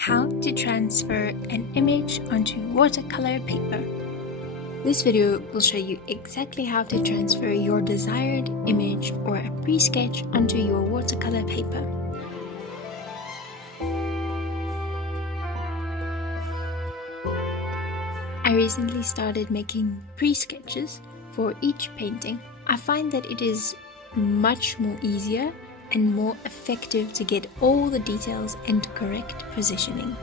How to transfer an image onto watercolor paper. This video will show you exactly how to transfer your desired image or a pre-sketch onto your watercolor paper. I recently started making pre-sketches for each painting. I find that it is much more easier and more effective to get all the details and correct positioning.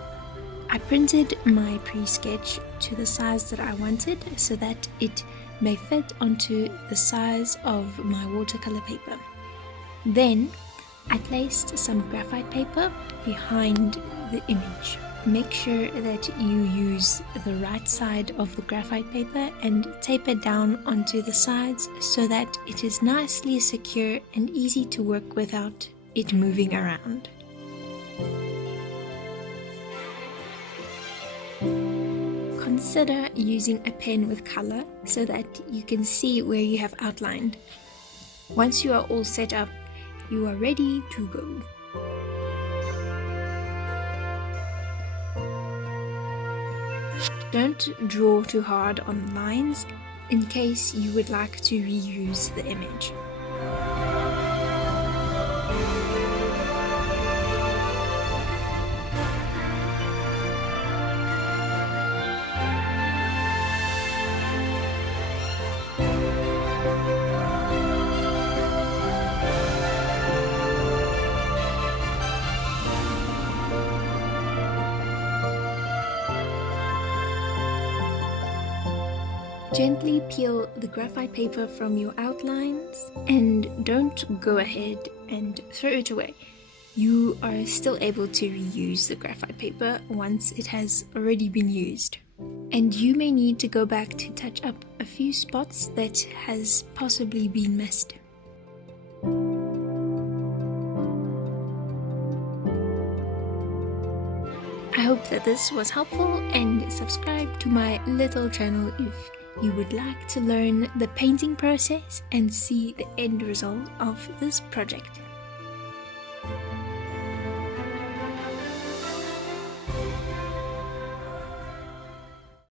I printed my pre-sketch to the size that I wanted so that it may fit onto the size of my watercolor paper. Then I placed some graphite paper behind the image. Make sure that you use the right side of the graphite paper and tape it down onto the sides so that it is nicely secure and easy to work without it moving around. Consider using a pen with color so that you can see where you have outlined. Once you are all set up, you are ready to go. Don't draw too hard on lines in case you would like to reuse the image. Gently peel the graphite paper from your outlines and don't go ahead and throw it away. You are still able to reuse the graphite paper once it has already been used. And you may need to go back to touch up a few spots that has possibly been missed. I hope that this was helpful, and subscribe to my little channel if you would like to learn the painting process and see the end result of this project.